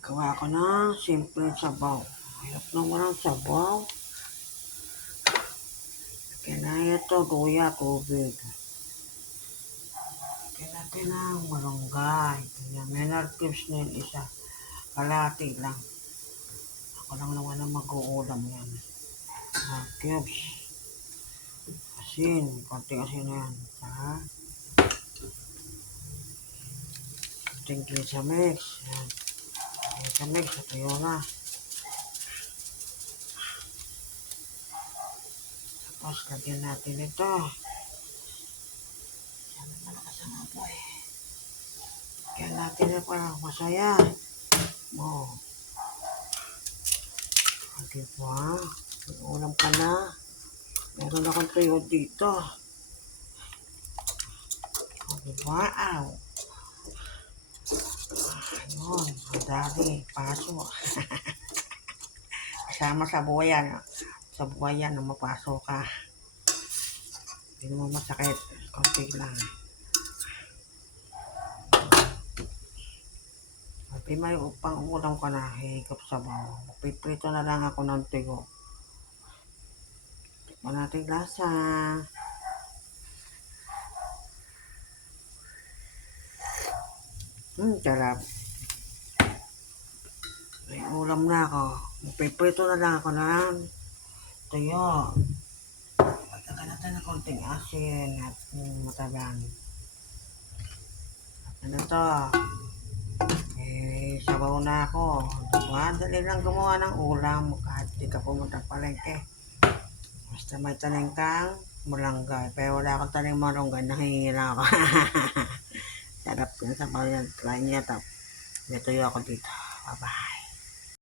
Gawa ko ng simpleng sabaw. Hirap naman ang sabaw. Kaya ito, luya, tubig. Kaya natin ang malunggay. Kaya mineral cubes na yun isa. Kalati lang. Ako lang naman ang mag-uulam yan. Cubes. Asin. Konting asin na yan. Ha? Konting Glisamix. Yan. Glisamix. Ito yun na. Tapos, lagyan natin ito. Yan ang malakas ang apoy. Lagyan natin ito para masaya. Oh. Diba? May ulam ka na. Meron akong tuyo dito. Diba? Aw. Ayun. Ang dami. Paso. Kasama sa buwayan. Sa buwayan na mapaso ka. Hindi mo masakit. Konti lang. Pati may upang ulam ka na. Higop sabaw. Piprito na lang ako ng tuyo. Tikman natin lasa. Sarap. May ulam na ako. Piprito na lang ako ng tuyo. Pagkakan natin ng konting asin at matabang. Ano to? Sabaw na ako. Diba? Dali lang gumawa ng ulam kahit di ka pumunta palengke. Basta may tanim kang malunggay. Pero wala akong tanim malunggay. Nahihila ako. Sarap yun sa pagyan. Try niya to. May tuyo ako dito. Bye-bye.